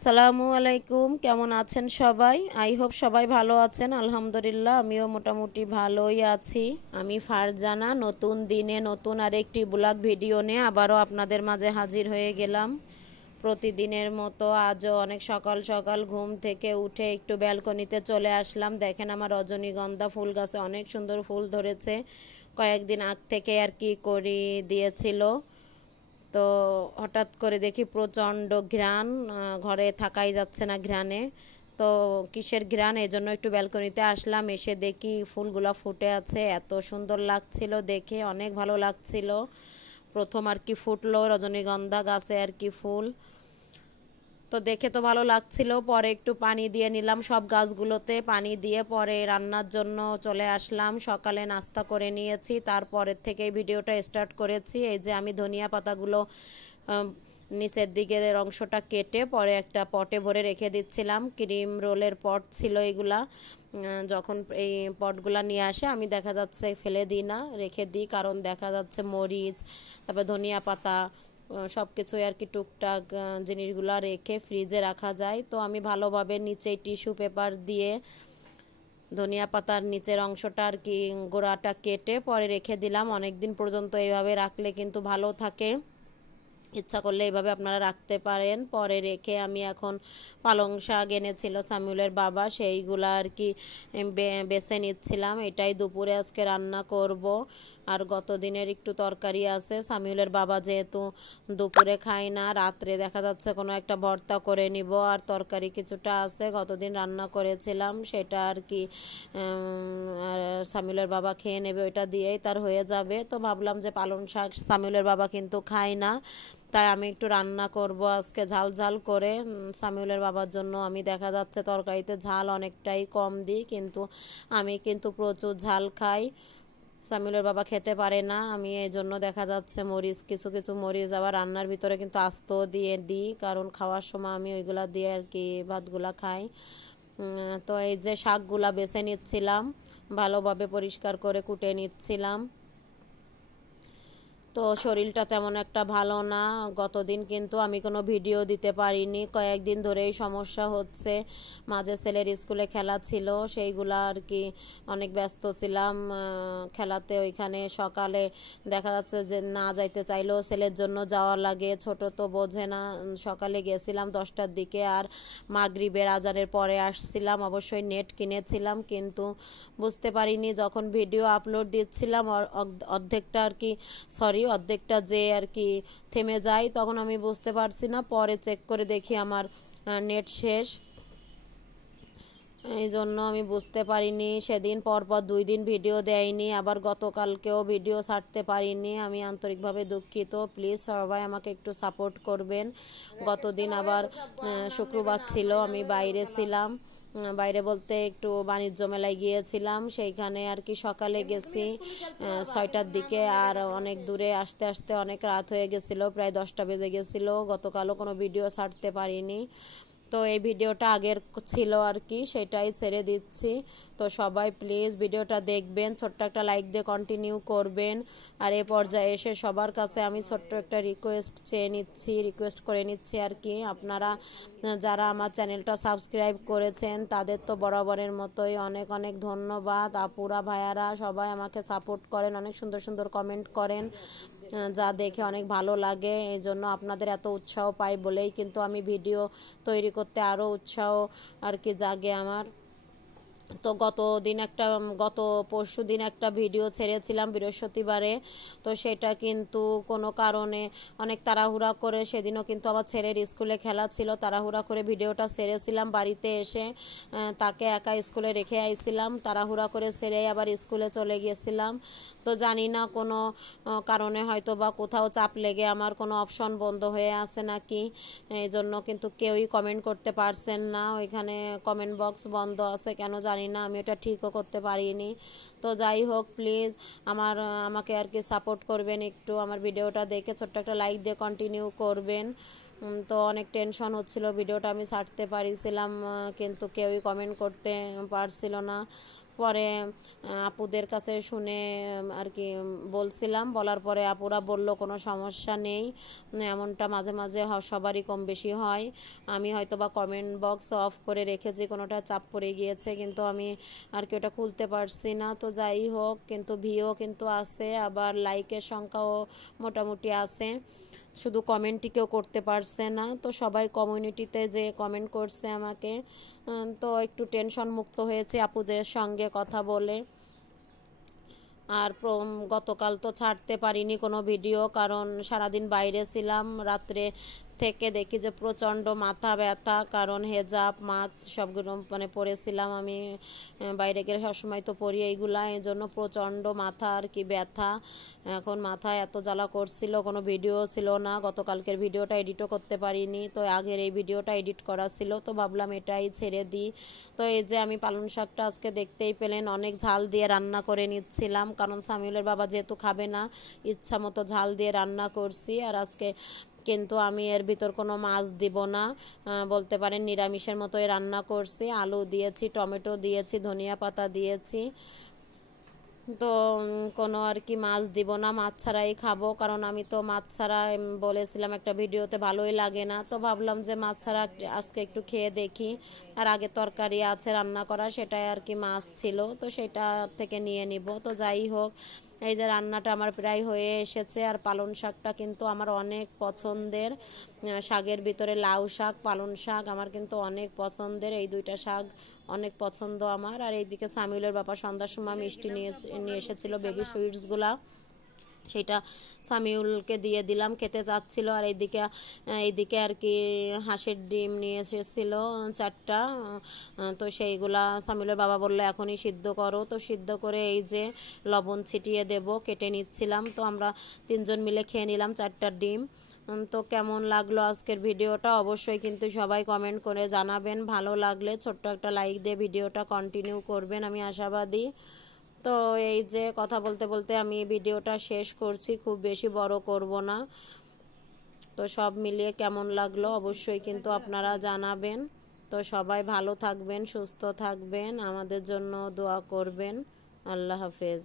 আসসালামু আলাইকুম, কেমন আছেন সবাই? আই হোপ সবাই ভালো আছেন। আলহামদুলিল্লাহ আমিও মোটামুটি ভালোই আছি। আমি ফারজানা নতুন দিনে নতুন আরেকটি ব্লগ ভিডিও নিয়ে আবারও আপনাদের মাঝে হাজির হয়ে গেলাম। প্রতিদিনের মতো আজও অনেক সকাল সকাল ঘুম থেকে উঠে একটু ব্যালকনিতে চলে আসলাম। দেখেন আমার রজনীগন্ধা ফুল গাছে অনেক সুন্দর ফুল ধরেছে। কয়েকদিন আগ থেকে আর কি করি দিয়েছিল, তো হঠাৎ করে দেখি প্রচণ্ড ঘ্রাণ, ঘরে থাকাই যাচ্ছে না ঘ্রাণে। তো কিসের ঘ্রাণ, এই জন্য একটু ব্যালকনিতে আসলাম। এসে দেখি ফুলগুলা ফুটে আছে, এত সুন্দর লাগছিল দেখে, অনেক ভালো লাগছিল। প্রথম আর কি ফুটলো রজনীগন্ধা গাছে আর কি ফুল, তো দেখে তো ভালো লাগছিল। পরে একটু পানি দিয়ে নিলাম, সব গাছগুলোতে পানি দিয়ে পরে রান্নার জন্য চলে আসলাম। সকালে নাস্তা করে নিয়েছি, তারপরের থেকে ভিডিওটা স্টার্ট করেছি। এই যে আমি ধনিয়া পাতাগুলো নিচের দিকের অংশটা কেটে পরে একটা পটে ভরে রেখে দিচ্ছিলাম। ক্রিম রোলের পট ছিল এগুলা। যখন এই পটগুলা নিয়ে আসে আমি দেখা যাচ্ছে ফেলে দিই না, রেখে দিই, কারণ দেখা যাচ্ছে মরিচ, তারপর ধনিয়া পাতা, সব কিছুই আর কি টুকটাক জিনিসগুলো রেখে ফ্রিজে রাখা যায়। তো আমি ভালোভাবে নিচে টিস্যু পেপার দিয়ে ধনিয়া পাতার নিচের অংশটা আর কি গোড়াটা কেটে পরে রেখে দিলাম। অনেক দিন পর্যন্ত এইভাবে রাখলে কিন্তু ভালো থাকে, ইচ্ছা করলে এইভাবে আপনারা রাখতে পারেন। পরে রেখে আমি এখন পালং শাক এনেছিল সামিউলের বাবা, সেইগুলো আর কি বেছে নিচ্ছিলাম। এটাই দুপুরে আজকে রান্না করব। আর গত দিনের একটু তরকারি আছে, সামিউলের বাবা যেহেতু দুপুরে খায় না, রাত্রে দেখা যাচ্ছে কোনো একটা ভর্তা করে নিব। আর তরকারি কিছুটা আছে, গতদিন রান্না করেছিলাম, সেটা আর কি সামিউলের বাবা খেয়ে নেবে, ওইটা দিয়েই তার হয়ে যাবে। তো ভাবলাম যে পালং শাক সামিউলের বাবা কিন্তু খায় না, তাই আমি একটু রান্না করব আজকে ঝাল ঝাল করে। সামিউলের বাবার জন্য আমি দেখা যাচ্ছে তরকারিতে ঝাল অনেকটাই কম দিই, কিন্তু আমি কিন্তু প্রচুর ঝাল খাই। সামিউলের বাবা খেতে পারে না, আমি এই জন্য দেখা যাচ্ছে মরিচ, কিছু কিছু মরিচ আবার রান্নার ভিতরে কিন্তু আস্ত দিয়ে দিই, কারণ খাওয়ার সময় আমি ওইগুলা দিয়ে আর কি ভাতগুলা খাই। তো এই যে শাকগুলা বেছে নিচ্ছিলাম, ভালোভাবে পরিষ্কার করে কুটে নিচ্ছিলাম। তো শরীরটা তেমন একটা ভালো না, গতদিন কিন্তু আমি কোনো ভিডিও দিতে পারিনি, কয়েকদিন ধরেই সমস্যা হচ্ছে। মাঝে ছেলের স্কুলে খেলা ছিল, সেইগুলা আর কি অনেক ব্যস্ত ছিলাম খেলাতে। ওইখানে সকালে দেখা যাচ্ছে যে না যাইতে চাইলেও ছেলের জন্য যাওয়া লাগে, ছোট তো বোঝে না। সকালে গেছিলাম 10টার দিকে, আর মাগরিবের আজানের পরে আসছিলাম। অবশ্যই নেট কিনেছিলাম, কিন্তু বুঝতে পারিনি যখন ভিডিও আপলোড দিচ্ছিলাম অর্ধেকটা আর কি অর্ধেকটা যে আর কি থেমে যায়, তখন আমি বুঝতে পারছি না। পরে চেক করে দেখি আমার নেট শেষ, এই জন্য আমি বুঝতে পারিনি। সেদিন পরপর 2 দিন ভিডিও দেয়নি, আবার গতকালকেও ভিডিও ছাড়তে পারিনি। আমি আন্তরিকভাবে দুঃখিত, প্লিজ সবাই আমাকে একটু সাপোর্ট করবেন। গতদিন আবার শুক্রবার ছিল, আমি বাইরে ছিলাম, বাইরে বলতে একটু বাণিজ্য মেলায় গিয়েছিলাম, সেইখানে আর কি সকালে গেছি 6টার দিকে, আর অনেক দূরে আসতে আসতে অনেক রাত হয়ে গেছিলো, প্রায় 10টা বেজে গেছিলো। গতকালও কোনো ভিডিও ছাড়তে পারিনি, তো এই ভিডিওটা আগের ছিল আর কি, সেটাই ছেড়ে দিচ্ছি। তো সবাই প্লিজ ভিডিওটা দেখবেন, ছোট্ট একটা লাইক দিয়ে কন্টিনিউ করবেন। আর এই পর্যায়ে এসে সবার কাছে আমি ছোট্ট একটা রিকোয়েস্ট করে নিচ্ছি আর কি। আপনারা যারা আমার চ্যানেলটা সাবস্ক্রাইব করেছেন তাদের তো বরাবরের মতোই অনেক অনেক ধন্যবাদ। আপুরা ভাইয়ারা সবাই আমাকে সাপোর্ট করেন, অনেক সুন্দর সুন্দর কমেন্ট করেন, যা দেখে অনেক ভালো লাগে। এই জন্য আপনাদের এত উৎসাহ পাই বলেই কিন্তু আমি ভিডিও তৈরি করতে আরও উৎসাহ আর কি জাগে আমার। তো গত পরশু দিন একটা ভিডিও ছেড়েছিলাম বৃহস্পতিবারে, তো সেটা কিন্তু কোনো কারণে অনেক তাড়াহুড়া করে, সেদিনও কিন্তু আমার ছেলের স্কুলে খেলা ছিল, তাড়াহুড়া করে ভিডিওটা ছেড়েছিলাম। বাড়িতে এসে তাকে একা স্কুলে রেখে আইছিলাম, তাড়াহুড়া করে ছেড়ে আবার স্কুলে চলে গিয়েছিলাম। তো জানি না কোনো কারণে হয়তো বা কোথাও চাপ লেগে আমার কোনো অপশন বন্ধ হয়ে আছে নাকি, এই জন্য কিন্তু কেউই কমেন্ট করতে পারছেন না। ওইখানে কমেন্ট বক্স বন্ধ আছে কেন জানি না, আমি এটা ঠিকও করতে পারিনি। তো যাই হোক, প্লিজ আমাকে আর কি সাপোর্ট করবেন, একটু আমার ভিডিওটা দেখে ছোট্ট একটা লাইক দিয়ে কন্টিনিউ করবেন। তো অনেক টেনশন হচ্ছিল, ভিডিওটা আমি ছাড়তে পারিছিলাম, কিন্তু কেউই কমেন্ট করতে পারছিল না। পরে আপুদের কাছে শুনে আর কি বলছিলাম, বলার পরে আপুরা বলল কোনো সমস্যা নেই, এমনটা মাঝে মাঝে সবারই কম বেশি হয়। আমি হয়তো বা কমেন্ট বক্স অফ করে রেখেছি, কোনোটা চাপ পড়ে গিয়েছে, কিন্তু আমি আর কি ওটা খুলতে পারছি না। তো যাই হোক, কিন্তু ভিউ কিন্তু আছে, আবার লাইকের সংখ্যাও মোটামুটি আছে, শুধু কমেন্টই কেউ করতে পারছে না। তো সবাই কমিউনিটিতে যে কমেন্ট করছে আমাকে, তো একটু টেনশন মুক্ত হয়েছে আপুদের সঙ্গে কথা বলে। আর গতকাল তো ছাড়তে পারিনি কোনো ভিডিও, কারণ সারাদিন বাইরে ছিলাম। রাত্রে থেকে দেখি যে প্রচণ্ড মাথা ব্যথা, কারণ হেজাব মাস্ক সবগুলো মানে পরেছিলাম আমি, বাইরে গেলে সবসময় তো পরি এইগুলা, এই জন্য প্রচণ্ড মাথা আর কি ব্যথা। এখন মাথায় এত জ্বালা করছিল, কোনো ভিডিও ছিল না, গতকালকের ভিডিওটা এডিটও করতে পারিনি, তো আগের এই ভিডিওটা এডিট করা ছিল, তো ভাবলাম এটাই ছেড়ে দিই। তো এই যে আমি পালং শাকটা আজকে দেখতেই পেলেন অনেক ঝাল দিয়ে রান্না করে নিচ্ছিলাম, কারণ সামিউলের বাবা যেহেতু খাবে না, ইচ্ছা মতো ঝাল দিয়ে রান্না করছি। আর আজকে কিন্তু আমি এর ভিতর কোনো মাছ দিব না, বলতে পারেন নিরামিষের মতোই রান্না করছি। আলু দিয়েছি, টমেটো দিয়েছি, ধনিয়া পাতা দিয়েছি, তো কোনো আর কি মাছ দিব না, মাছ ছাড়াই খাবো, কারণ আমি তো মাছ ছাড়া বলেছিলাম একটা ভিডিওতে ভালোই লাগে না। তো ভাবলাম যে মাছ ছাড়া আজকে একটু খেয়ে দেখি। আর আগে তরকারি আছে রান্না করা, সেটাই আর কি মাছ ছিল, তো সেটা থেকে নিয়ে নিব। তো যাই হোক, এই যে রান্নাটা আমার প্রায় হয়ে এসেছে। আর পালং শাকটা কিন্তু আমার অনেক পছন্দের, শাকের ভিতরে লাউ শাক, পালং শাক আমার কিন্তু অনেক পছন্দের, এই দুইটা শাক অনেক পছন্দ আমার। আর এইদিকে সামিউলের বাবা সন্ধ্যার সময় মিষ্টি নিয়ে এসেছিলো, বেবি সুইটসগুলা, সেটা সামিউলকে দিয়ে দিলাম, খেতে চাচ্ছিল। আর এইদিকে আর কি হাঁসের ডিম নিয়ে এসেছিলো 4টা, তো সেইগুলা সামিউলের বাবা বললো এখনই সিদ্ধ করো, তো সিদ্ধ করে এই যে লবণ ছিটিয়ে দেব, কেটে নিচ্ছিলাম। তো আমরা 3জন মিলে খেয়ে নিলাম 4টা ডিম। তো কেমন লাগলো আজকের ভিডিওটা অবশ্যই কিন্তু সবাই কমেন্ট করে জানাবেন, ভালো লাগলে ছোট্ট একটা লাইক দিয়ে ভিডিওটা কন্টিনিউ করবেন, আমি আশাবাদী। তো এই যে কথা বলতে বলতে আমি ভিডিওটা শেষ করছি, খুব বেশি বড় করব না। তো সব মিলিয়ে কেমন লাগলো অবশ্যই কিন্তু আপনারা জানাবেন। তো সবাই ভালো থাকবেন, সুস্থ থাকবেন, আমাদের জন্য দোয়া করবেন। আল্লাহ হাফেজ।